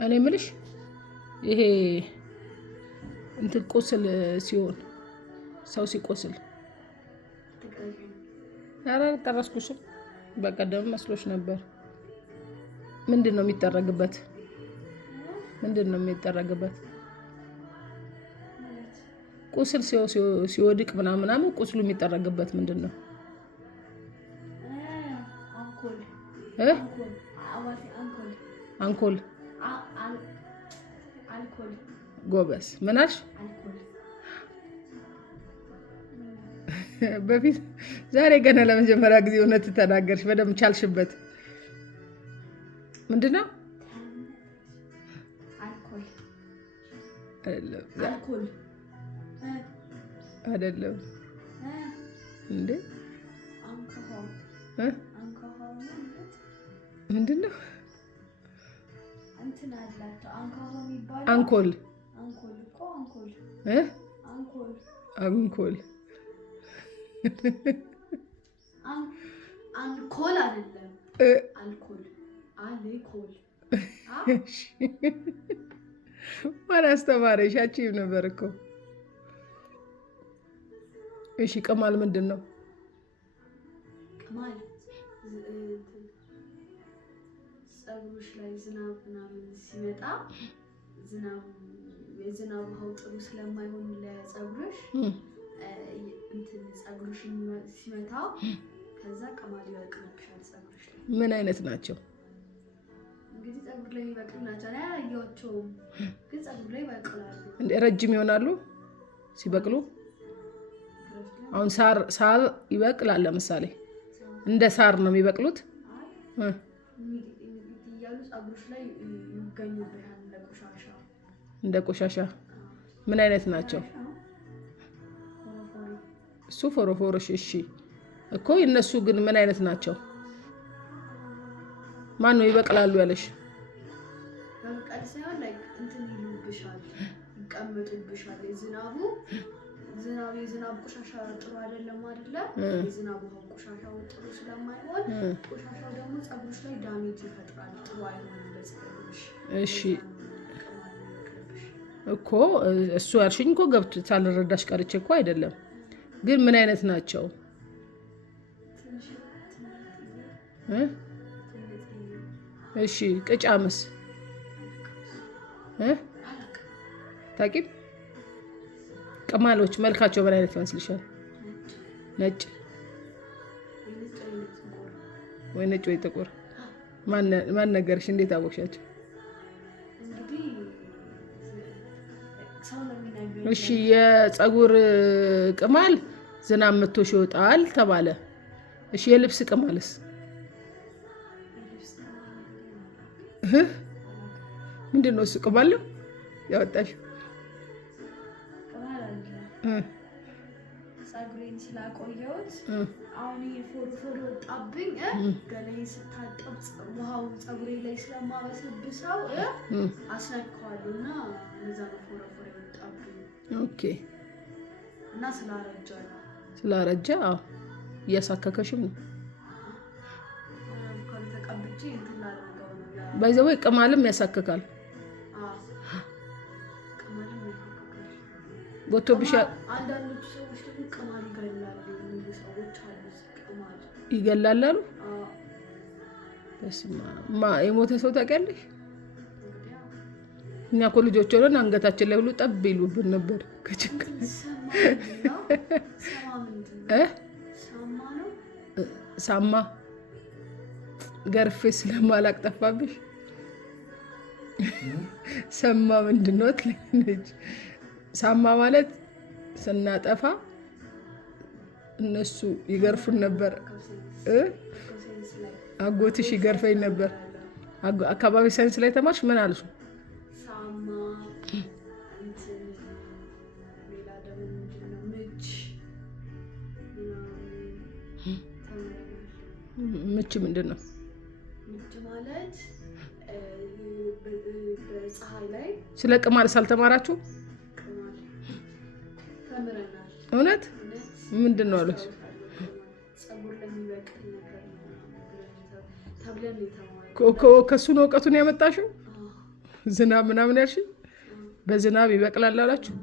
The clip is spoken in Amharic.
እኔ የምልሽ ይሄ እንትን ቁስል ሲሆን ሰው ሲቆስል ኧረ ጠረስኩሽም በቀደም መስሎሽ ነበር። ምንድን ነው የሚጠረግበት? ቁስል ሲወድቅ ምናምን ቁስሉ የሚጠረግበት ምንድን ነው? አንኮል ጎበዝ። ምን አልሽ? በፊት ዛሬ ገና ለመጀመሪያ ጊዜ እውነት ተናገርሽ። በደምብ ቻልሽበት። ምንድን ነው? አይደለም እንዴ? ምንድን ነው? አንኮል አንኮል አንኮል አይደለም። አልኮል አልኮል ማን አስተማረሽ? አቺም ነበር እኮ። እሺ ቅማል ምንድን ነው? ቅማል ፀጉርሽ ላይ ዝናብ ምናምን ሲመጣ የዝናብ ውሃው ጥሩ ስለማይሆን ለፀጉርሽ እንትን ፀጉርሽን ሲመታ ከዛ ቅማል ይበቅልብሻል ፀጉርሽ ላይ። ምን አይነት ናቸው? እንግዲህ ፀጉር ላይ ይበቅሉ ናቸው። አያቸውም ግን ፀጉር ላይ ይበቅላሉ። እንደ ረጅም ይሆናሉ ሲበቅሉ። አሁን ሳር ይበቅላል ለምሳሌ እንደ ሳር ነው የሚበቅሉት። እያሉ ፀጉርሽ ላይ ይገኙብሻል እንደ ቆሻሻ። ምን አይነት ናቸው? እሱ ፎሮፎሮሽ። እሺ እኮ እነሱ ግን ምን አይነት ናቸው? ማን ነው ይበቅላሉ ያለሽ? በቀል ሳይሆን ላይ እንትን ይሉብሻል፣ ይቀመጡብሻል። የዝናብ ቆሻሻ ጥሩ አይደለም አይደለ? የዝናብ ውሃ ቆሻሻው ጥሩ ስለማይሆን ቆሻሻው ደግሞ ፀጉርሽ ላይ ዳሜጅ ይፈጥራል። ጥሩ አይሆንም ለፀጉርሽ። እሺ እኮ እሱ ያልሽኝ እኮ ገብቶ ሳልረዳሽ ቀርቼ እኮ አይደለም። ግን ምን አይነት ናቸው? እሺ ቅጫምስ ታቂም? ቅማሎች መልካቸው ምን አይነት ይመስልሻል? ነጭ ወይ ነጭ ወይ ጥቁር? ማን ነገርሽ? እንዴት አወቅሻቸው? እሺ የፀጉር ቅማል ዝናብ መቶሽ ይወጣል ተባለ። እሺ የልብስ ቅማልስ? ምንድን ነው እሱ? ቅማል ነው ያወጣሽው? ፀጉሬን ስላቆየሁት አሁን ፎርፎር ወጣብኝ። ገላዬን ስታጠብ ውሃው ፀጉሬ ላይ ስለማበሰብሰው አስነካዋለሁ እና እዛ ነው ፎርፎር የወጣብኝ። ኦኬ። እና ስላረጀ አዎ እያሳከከሽም ነው። ተቀብቼ እንትን ላደርገው ነው። ባይዘው ቅማልም ያሳክካል። ጎቶብሻል። አንዳንዶቹ ሰዎች ደግሞ ቅማል ይገላል የሚሉ ሰዎች አሉ። ቅማል ይገላል አሉ። በስመ አብ። የሞተ ሰው ታውቂያለሽ? እኛ እኮ ልጆች ሆነን አንገታችን ላይ ሁሉ ጠብ ይሉብን ነበር ከችግር። ሳማ ገርፌ ስለማላቅ ጠፋብሽ። ሰማ ምንድን ነው ትለኝ። ሳማ ማለት ስናጠፋ እነሱ ይገርፉን ነበር። አጎትሽ ይገርፈኝ ነበር። አካባቢ ሳይንስ ላይ ተማርሽ? ምን አልሽ? ምች ምንድን ነው? ምች ማለት በፀሐይ ላይ። ስለ ቅማል ሳልተማራችሁ? ተምረናል። እውነት ምንድን ነው አሉት? ፀጉር ለሚበቅል ነገር ተብለን የተማርነው። ከእሱ ነው እውቀቱን ያመጣሽው? ዝናብ ምናምን ያልሽኝ በዝናብ ይበቅላል አላችሁ።